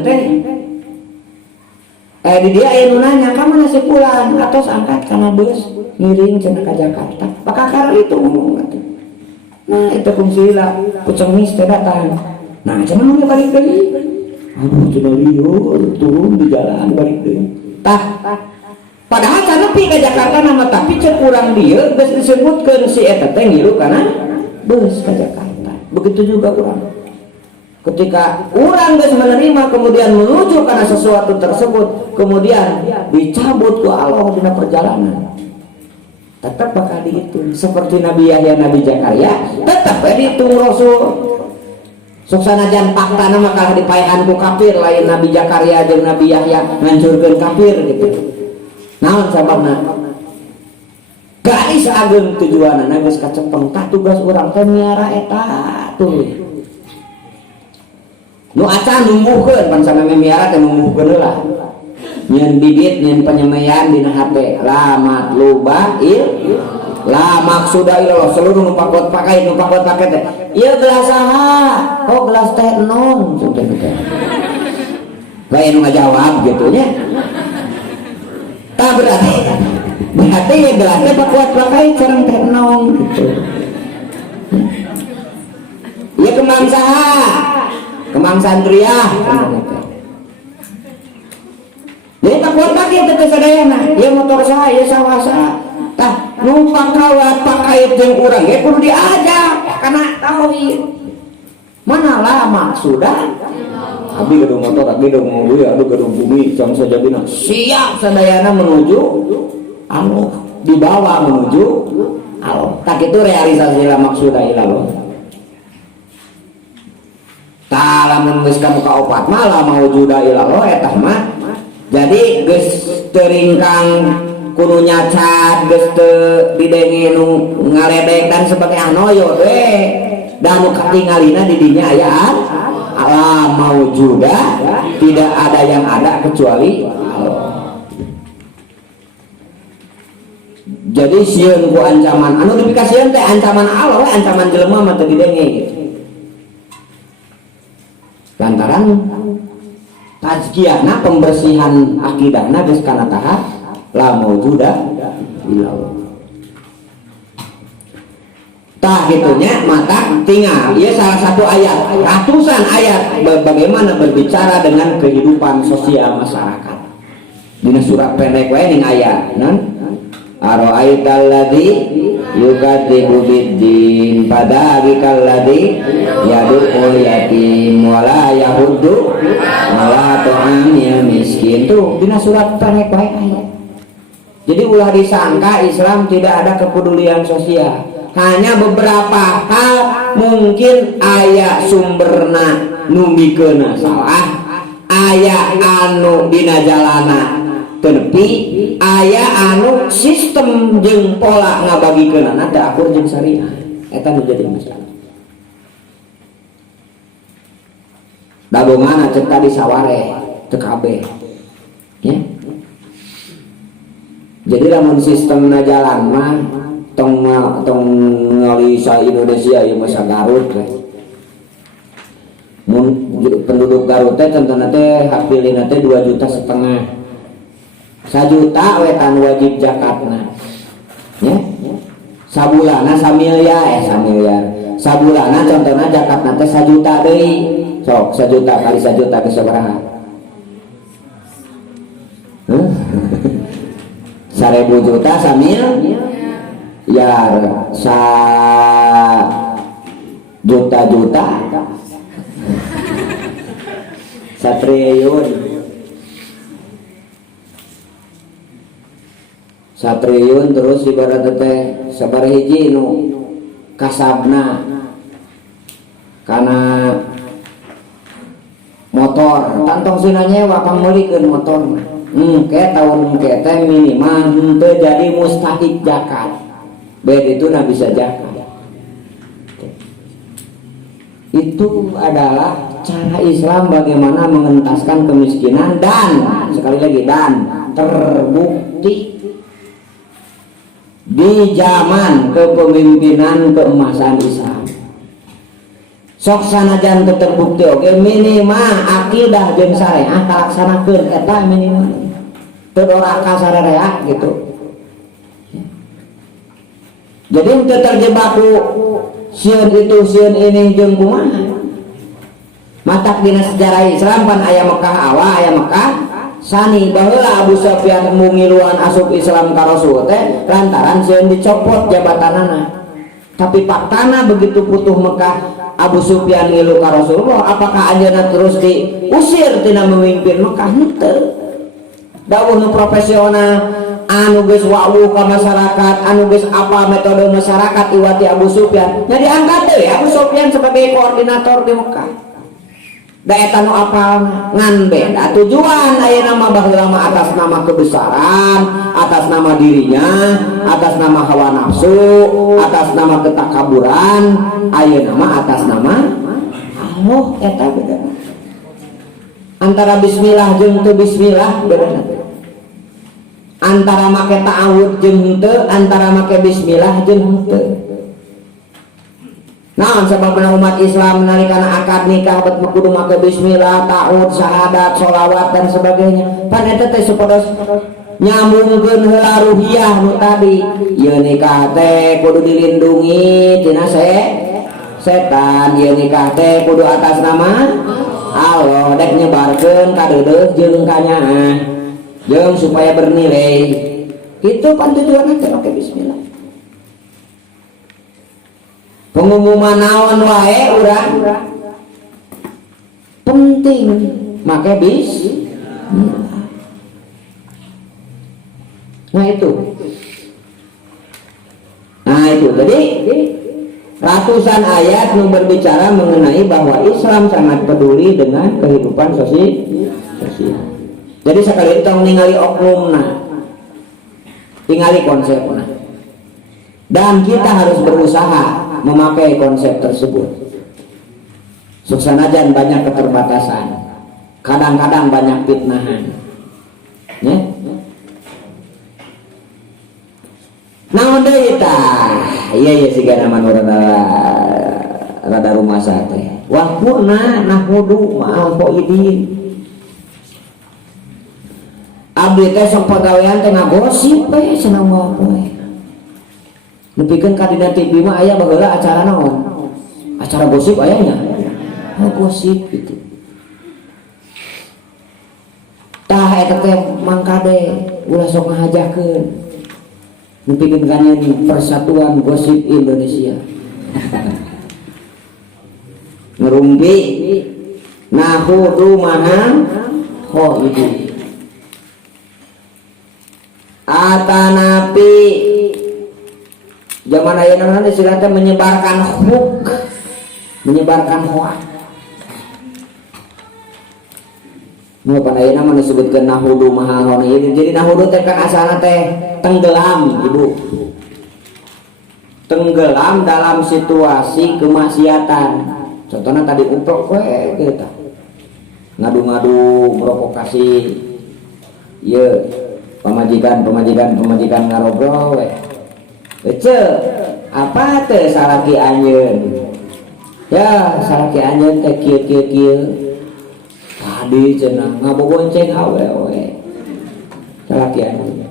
di dia aya nu nanya ka mana si pulang atos angkat karena bus miring cenah ka Jakarta pakakar itu ngomong atuh. Nah itu fungsi lah pucenmis teh datang nah cenah mau balik deui aduh cenah liur turun di jalan balik deui. Padahal canepi ke Jakarta nama tapi cek kurang dia geus disebutkeun si eta teh ngilu kana beus ke Jakarta. Begitu juga urang. Ketika urang geus menerima kemudian menuju kana sesuatu tersebut kemudian dicabut ku Allah dina perjalanan. Tetap bakal dihitung seperti Nabi Yahya Nabi Zakaria tetap dihitung Rasul. Sok sanajan fakta nama kalah dipaehan ku kafir lain Nabi Zakaria jeung Nabi Yahya ngancurkeun kafir gitu. Naon sababna? Garis ageung tujuanna geus kacepeng tah tugas urang teh miara eta tuh. Nu acan numbuhkeun pan sameme miara teh numbuhkeun heula. Nyeun bibit nyeun penyemaian dina hate la matluba la maksuda ilallah seluruh nu pakot pakai teh ieu gelas saha oh gelas teh non contohnya bae nu ngajawab gitu nya tah berarti ya gelas teh pakot pakai sareng teh non gitu ieu kemang saha kemang santriah jadi pakot pakai teh sadayana ieu motor saha ieu sawah saha tah nu pakawat pakait jeung urang ge kudu diajak kana tauhid. Manalah maksudna abi gedung motor, abi gedung mobil, abi gedung bumi, sang sajabina siap sadayana menuju Allah, dibawa menuju Allah. Tak itu realisasi lah maksudna ilallah. Talamun geus ka muka opat malah maujuda ilallah eta mah. Jadi geus teringkang kudu nyacat, geus teu didenge nu ngaledek dan sebagai anoyo dan nu katingalina di dinya aya alam maujuda, tidak ada yang ada kecuali Allah. Jadi sieun ku ancaman anu dipikasieun teh ancaman Allah, ancaman jelema mah teu didenge gitu. Lantaran tazkiyahna pembersihan akidahna geus kana tahap la maujuda illallah. Tah gitunya maka tinggal ya salah satu ayat, ratusan ayat bagaimana berbicara dengan kehidupan sosial masyarakat. Dina surat pendek wae ning ayat non ara'aital ladzi yukadzibu biddin fadzakal ladzi yad'ul yatim wala yahuddu ala ta'amil miskin. Tuh dina surat pendek wae ayat. Jadi ulah disangka Islam tidak ada kepedulian sosial. Hanya beberapa hal mungkin aya sumberna numikeuna salah, aya anu dina jalana tepi, aya anu sistem jeung pola ngabagikeunana teu akur jeung syariah. Eta nu jadi masalah. Dabongan cek tadi saware teu kabeh. Ya. Jadi lamun sistemna jalan mah tong ngalisa Indonesia ieu masa Garut teh. Mun penduduk Garut teh contohna teh hak pilihna teh 2,5 juta. 1 juta we kan wajib zakatna. Ya. Sabulana samiliar samiliar. Sabulana contohna zakatna teh 1 juta deui. Sok 1 juta kali 1 juta ke sabaraha? 1.000 juta samil ya sa juta-juta satriliun terus ibarat teh sabarehiji nu kasabna kana motor tantong sina nyewa pamulikeun motor ke tahun ke teh minimal teu jadi mustahik zakat. Bet itu nah bisa zakat. Itu adalah cara Islam bagaimana mengentaskan kemiskinan dan sekali lagi dan terbukti di zaman kepemimpinan keemasan Islam. Sok sanajan teu terbukti oke minimal akidah jeung syariah kalaksanakeun eta minimal. Teu doraka sararea gitu. Jadi teu terjebak ku sieun itu sieun ini jeung kumaha. Matak dina sejarah Islam pan aya Mekah awal aya Mekah sani baheula Abu Sufyan mungiluan asup Islam ka Rasul teh lantaran sieun dicopot jabatanana. Tapi faktana begitu putuh Mekah Abu Sufyan ngilu ka Rasulullah, apakah ajeuna terus diusir tina memimpin Mekah? Henteu. Dawuh nu profesional anu geus wa'wu ka masyarakat, anu geus apa metode masyarakat iwati Abu Sufyan. Nya diangkat deui Abu Sufyan sebagai koordinator di Mekah. Da eta nu apal ngan beda tujuan ayeuna mah baheula mah atas nama kebesaran, atas nama dirinya, atas nama hawa nafsu, atas nama ketakaburan, ayeuna mah atas nama Allah eta beda. Antara bismillah jeung teu bismillah beda. Antara make ta'awud jeung henteu, antara make bismillah jeung henteu. Nah, sebabna umat Islam nalikana akad nikah bet kudu make bismillah, ta'awud, syahadat, sholawat dan sebagainya. Pan eta teh supados nyambungkeun heula ruhiyah nu tadi. Ieu nikah teh kudu dilindungi tina setan, ieu nikah teh kudu atas nama Allah, dek nyebarkeun ka deudeuh jeung ka nyaah. Jeung supaya bernilai Itu pan tujuan teh make bismillah. Pengumuman naon wae urang penting make bismillah. Nah itu jadi ratusan ayat yang berbicara mengenai bahwa Islam sangat peduli dengan kehidupan sosial. Jadi sekali itu ningali oknumna, ningali konsepnya, dan kita harus berusaha memakai konsep tersebut. Suksanajan banyak keterbatasan, kadang-kadang banyak fitnahan, ya. Namun deui tah, iya siga nama rada rumah teh. Wa kunna nahudu ma'al qaidin. Abdi teh sok pagawean teh ngagosip we cenah poe. Nepikeun ka dina TV mah aya baheula acara naon? Acara gosip aya nya. Gosip gitu. Tah eta teh mangkade ulah sok ngahajakeun. Mungkin kanyan Persatuan Gosip Indonesia ngerumpi nahudu mana itu atanapi zaman ayeuna istilahnya menyebarkan hoak. Mau pada ayeuna mah disebutkeun nahudu mahal ini. Jadi nahudu teh kan asalna teh tenggelam, Ibu. Tenggelam dalam situasi kemaksiatan. Contohnya tadi umprok we kita. Ngadu-ngadu provokasi. Ieu pamajikan ngarobrol we. Ece, apa teh salaki anjeun? Ya, salaki anjeun teh kieu. Tadi cenah ngabogonceng awewe. Salaki anjeun.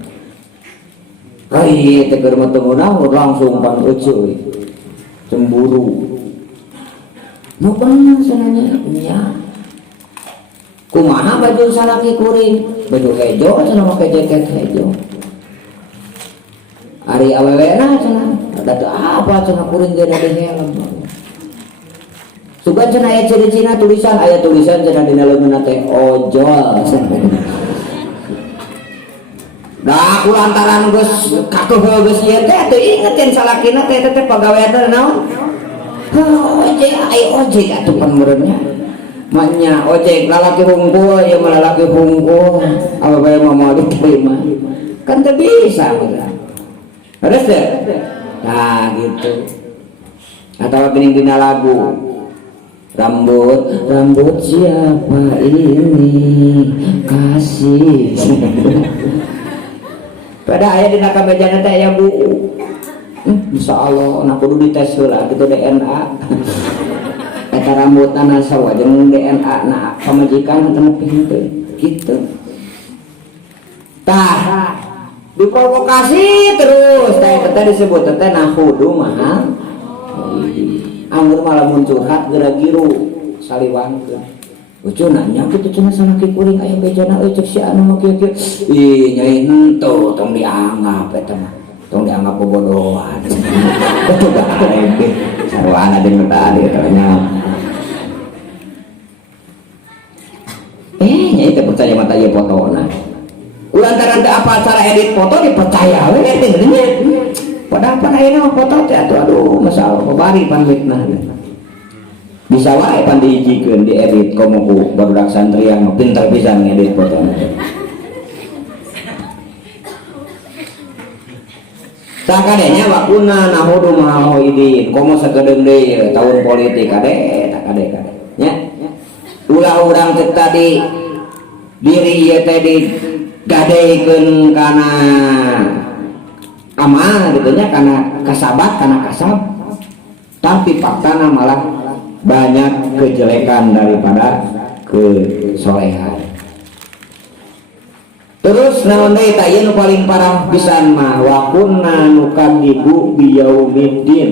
Ai teh keur matenguna langsung pan euceuy. Cemburu. Nu bener cenanya nya. Kumaha baju salaki kuring? Baju hejo cenah make jaket hejo. Ari awewena cenah, da teu apa cenah kuring ge ada helm. Sugan cenah aya ciri-cina tulisan cenah dina leungeunna teh ojol. Dah kulantaran geus kakuh geus ieu teh teu ingetin salakina teh pagawean naon? Ojek atuh pan meureunnya. Maknya ojek lalaki hungkul ieu mah lalaki hungkul. Apa bae mah mau diterima. Kan teu bisa meureun. Harus teh? Nah gitu. Atau geuning dina lagu. Rambut siapa ini kasih. Pada aya dina kabejana teh aya buku. Insyaallah na kudu dites heula kitu DNA. Eta rambutna sawa jeung DNA na pamajikan teu pinter kitu. Tah diprovokasi terus teh disebut teh nahudu mahal. Anggur malah curhat gera-giru saliwangkeun. Ucu nanya kitu cenah salaki kuring aya bejana euy cek si anu mah kieu-kieu. Ih nyai henteu tong dianggap eta mah. Tong dianggap bobodohan. Betul bae ge. Sarwana deung tadi eta nya. Nyai teh percaya mata ieu fotona. Kulantaran teh apa cara edit foto dipercaya we teh nya. Padahal pan ayeuna mah foto teh aduh masalah babari pan mitnah. Bisa wae pan diijikeun diedit komo ku barudak santrian mah pinter pisan ngedit fotona. Sakadenya wakuna nahudu mahoidin komo sagedeung deui tahun politik kade nya. Ulah urang teh tadi diri ieu teh digadeikeun kana amal gitu nya kana kasab, tapi faktana malah banyak kejelekan daripada kesolehan. Terus naon deui tah ieu nu paling parah pisan mah wa kunna nukadzibu biyaumiddin.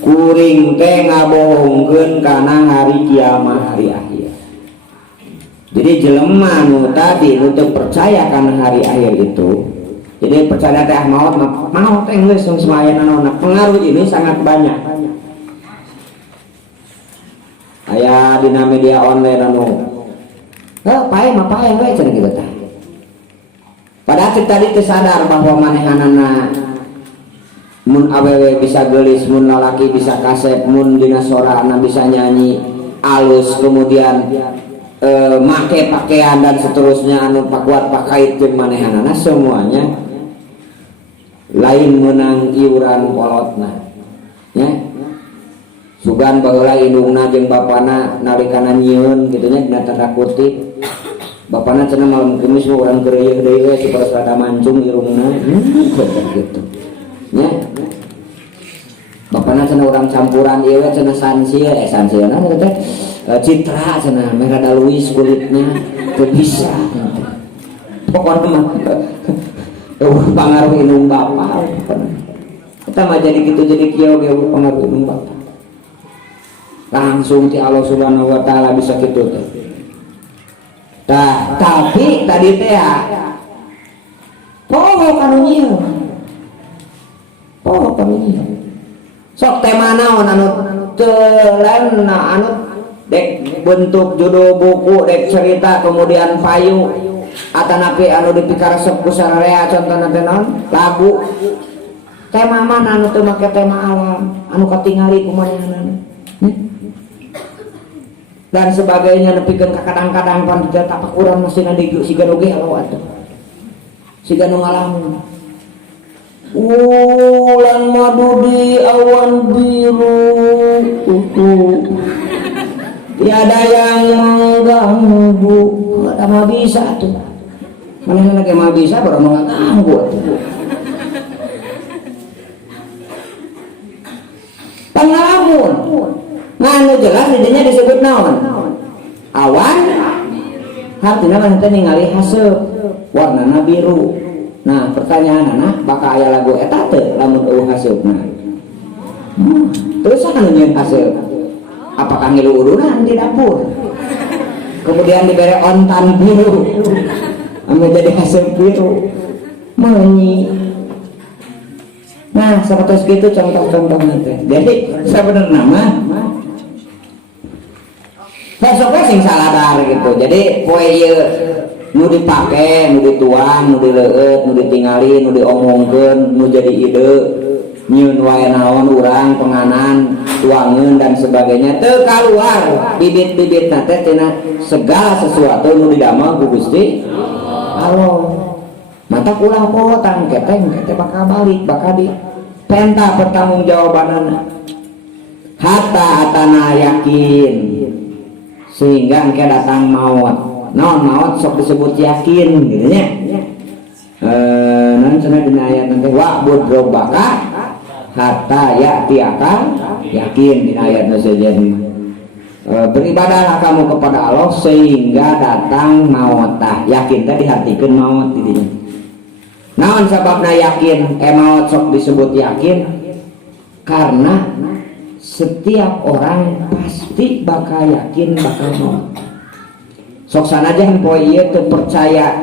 Kuring teh ngabohongkeun kana hari kiamat, hari akhir. Jadi jelema nu tadi nu teu percaya kana hari akhir itu Jadi percaya teh maut teh geus semayana naon. Pengaruh ini sangat banyak. Aya dina media online anu pae we cenah kitu teh. Padahal tadi teh sadar bahwa manehanana mun awewe bisa gelis, mun lalaki bisa kasep, mun dina sorana bisa nyanyi alus, kemudian make pakaian dan seterusnya anu pakuat pakait jeung manehanana semuanya lain menang iuran polotna nya. Sugan baheula indungna jeung bapana nalikana nyieun kitu nya dina tanda kutip. Bapana cenah malam Kamis urang geureuh deui we supaya rada mancung irungna gitu. Nya. Bapana cenah urang campuran ieu we cenah sansia naon teh citra cenah merah daluis kulitnya teu bisa. Pokona mah pengaruh indung bapa. Kita mah jadi gitu jadi kieu ge pengaruh indung bapa. Langsung ti Allah Subhanahu wa taala bisa kitu teh. Tah, tapi tadi teh poho kanu nyieun. Poho kanu nyieun. Sok teh manaon anu teu lain anu dek bentuk judul buku, dek cerita kemudian payu atanapi anu dipikaresep ku sararea contohna teh naon? Lagu. Tema mana anu teu make tema alam, anu katingali kumaha dan sebagainya nepikeun ka kadang-kadang pan tapak urang masih nadigu siga oge alo atuh. Siga nu ngalamun. Ulang madu di awan biru tiada yang mengganggu. Ada mah bisa tuh. Mana lagi mah bisa baru mengganggu. Pengalamun. Nah, anu jelas didinya disebut naon? Awan. Artinya kan teh ningali haseup warnana biru. Nah, pertanyaanna bakal aya lagu eta teu lamun eueuh haseupna. Terus anu nyeun haseup? Apakah ngilu urunan di dapur? Kemudian dibere ontan biru. Ame jadi haseup biru. Meunyi. Nah, sapertos kitu contoh-contohna teh. Jadi sabenerna mah besoknya sing saladar gitu. Jadi poe ieu nu dipake, nu dituang, nu dileueut, nu ditingali, nu diomongkeun, nu jadi ide, nyieun wae naon urang penganan, tuangeun dan sebagainya teu kaluar bibit-bibitna teh tina segala sesuatu nu didamel ku Gusti Allah. Mata ulah potang keteng bakal balik, bakal di penta pertanggungjawabanana. Hatta atana yakin sehingga engke datang maut. Naon maut sok disebut yakin gitu nya. Naon cenah dina ayat nanti wa'bud rabbaka hatta ya'tiyaka yakin dina ayat sejen. Beribadahlah kamu kepada Allah sehingga datang maut. Tah yakin tadi dihartikeun maut di dinya. Naon sababna yakin maut sok disebut yakin? Karena setiap orang pasti bakal yakin bakal maut. Sok sanajan poe ieu teu percaya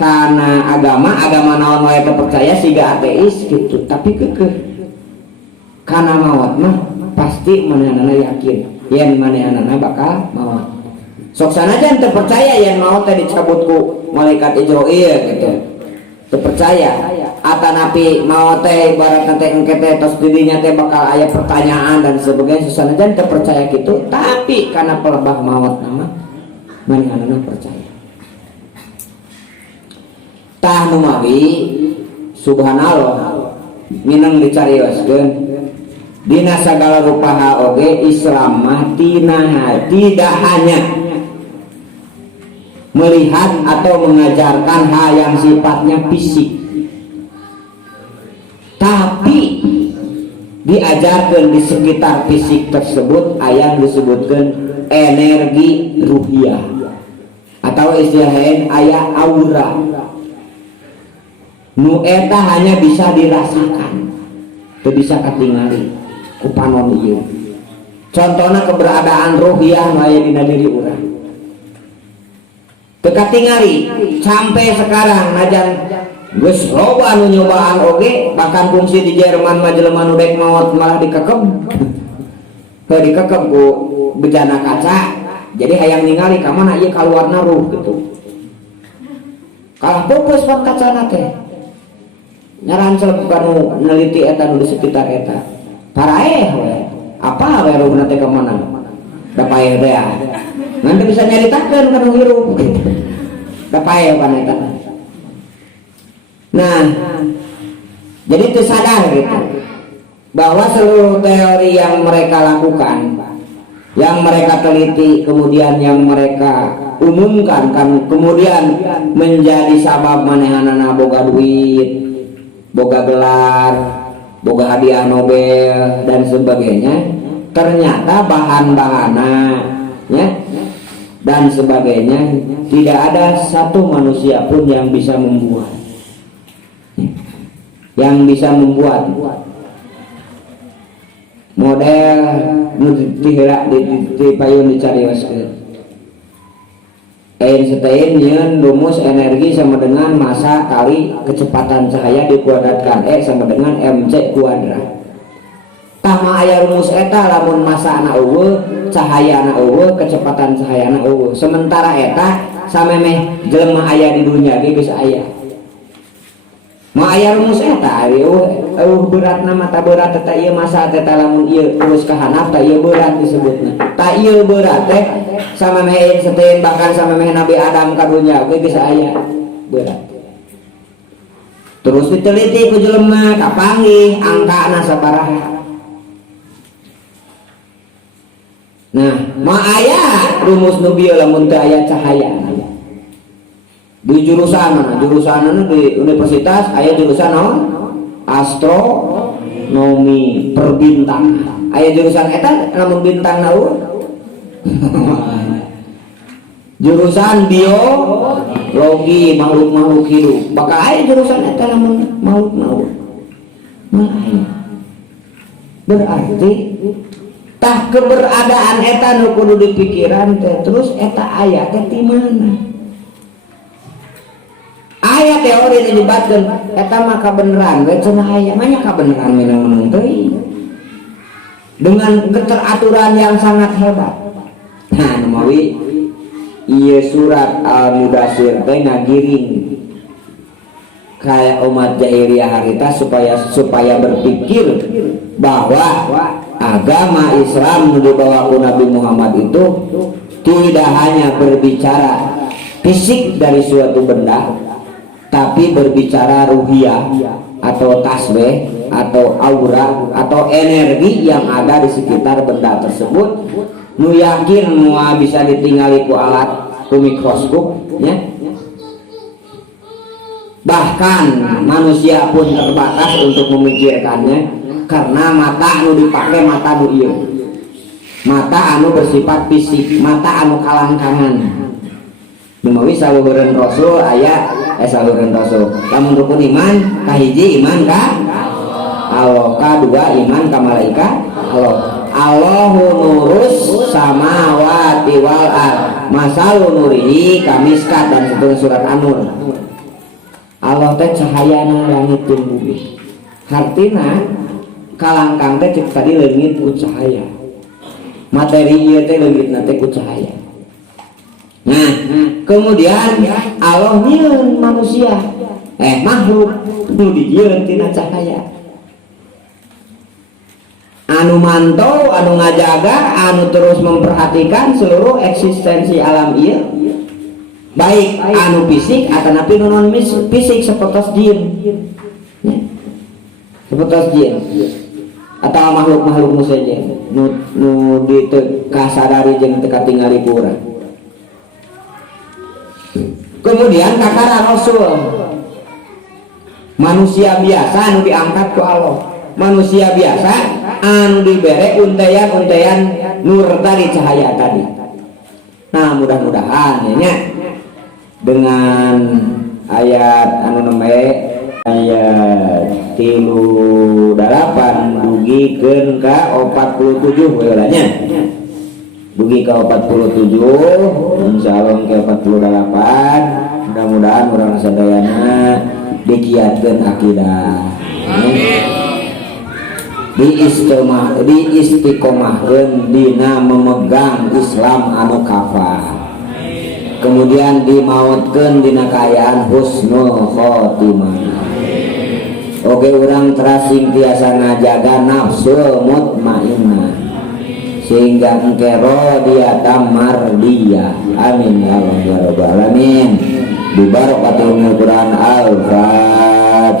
kana agama naon wae teu percaya siga ateis gitu, tapi keukeuh kana maut mah pasti manehanana yakin yen manehanana bakal maut. Sok sanajan teu percaya yen maut teh dicabut ku malaikat Ijroil gitu. Teu percaya atanapi maut teh ibaratna teh engke teh tos didinya teh bakal aya pertanyaan dan sebagainya sanajan teu percaya gitu, tapi kana pelebah maut nama manehanana percaya. Tah nu mawi subhanallah minang dicarioskeun dina sagala rupaha oge Islam mah tidak hanya melihat atau mengajarkan hal yang sifatnya fisik, tapi diajarkan di sekitar fisik tersebut ayat disebutkan energi ruhiyah atau istilah lain aya aura nu eta hanya bisa dirasakan teu bisa katingali ku panon ieu. Contohna keberadaan ruhiyah nu aya dina diri urang teu katingali sampai sekarang najan geus loba anu nyobaan oge, bahkan fungsi di Jerman mah jelema nu dek maot malah dikekep. Heuh dikekep ku bejana kaca. Jadi hayang ningali ka mana ieu kaluarna ruh gitu. Kalah pupus pan kacana teh. Nyarancel kanu neliti eta nu di sekitar eta. Paraeh we. Apa we ruhna teh ka mana? Da paeh teh. Nanti bisa nyaritakeun kanu hirup gitu. Da paeh pan eta. Nah, jadi itu sadar gitu bahwa seluruh teori yang mereka lakukan, yang mereka teliti, kemudian yang mereka umumkan, kan kemudian menjadi sabab manehanana boga duit, boga gelar, boga hadiah Nobel dan sebagainya. Ternyata bahan-bahana ya dan sebagainya tidak ada satu manusia pun yang bisa membuat model tihera di payun dicarioskeun. Einstein nyeun rumus energi sama dengan massa kali kecepatan cahaya dikuadratkan sama dengan mc kuadrat. Tama aya rumus eta lamun massa na eueuh, cahaya na eueuh, kecepatan cahaya na eueuh. Sementara eta samemeh jelema aya di dunia ge geus aya. Mau aya rumus eta berat nama tak berat eta ieu masa eta lamun ieu terus ka hanap tak ieu berat disebutna. Tak ieu berat teh samemeh Einstein bahkan samemeh Nabi Adam ka dunya ge geus aya berat. Terus diteliti ku jelema kapanggih angkana sabaraha. Nah, mau aya rumus nu bieu lamun teu aya cahaya. Di jurusan di universitas aya jurusan naon? Astronomi perbintang. Aya jurusan eta lamun bintang naon? Jurusan biologi makhluk-makhluk hidup. Bakal aya jurusan eta lamun makhluk-makhluk. Berarti tah keberadaan eta nu kudu dipikiran teh terus eta aya teh di mana? Aya teori didebatkeun eta mah kabeneran we cenah aya mah kabeneran menang teuing dengan keteraturan yang sangat hebat. Nah numawi ieu surat Al-Mudaththir teh ngagiring kayak umat jahiliyah harita supaya berpikir bahwa agama Islam yang dibawa ku Nabi Muhammad itu tidak hanya berbicara fisik dari suatu benda, tapi berbicara ruhiyah atau tasbih atau aura atau energi yang ada di sekitar benda tersebut. Nu yakin mua bisa ditingali ku alat ku mikroskop ya. Bahkan manusia pun terbatas untuk memikirkannya karena mata anu dipakai mata nu ieu. Mata anu bersifat fisik, mata anu kalangkangan. Numawi saluhureun Rasul aya saluhureun Rasul. Lamun rukun iman kahiji iman ka Allah, kadua iman ka malaikat Allah. Allahu nurus samawati wal ard. Masalu nurihi kamiskat dan seterusnya surat An-Nur. Allah teh cahayana langit jeung bumi. Hartina kalangkang teh cek tadi leungit ku cahaya. Materi ieu teh leungitna teh ku cahaya. Nah, kemudian Allah nyieun manusia, makhluk nu dijieun tina cahaya. Anu mantau, anu ngajaga, anu terus memperhatikan seluruh eksistensi alam ieu. Baik anu fisik atanapi nu non fisik sapertos jin. Sapertos jin. Atau makhluk-makhluk nu saja nu diteu kasadari jeung teu katingali ku urang. Kemudian kakara Rasul manusia biasa anu diangkat ku Allah, manusia biasa anu dibere untayan-untayan nur tadi cahaya tadi. Nah mudah-mudahan ya dengan ayat anu nembe ayat 38 dugikeun ka 47 weulanya. Dugi ke 47 insyaallah ke 48. Mudah-mudahan urang sadayana dikiatkeun akidah. Diistiqomahkeun dina memegang Islam anu kafah. Kemudian dimautkeun dina kaayaan husnul khotimah. Oke, urang terasing tiasa ngajaga nafsu mutmainnah sehingga engkero dia tamar dia. Amin ya rabbal alamin. Bi barakatil Quran al-Fatihah.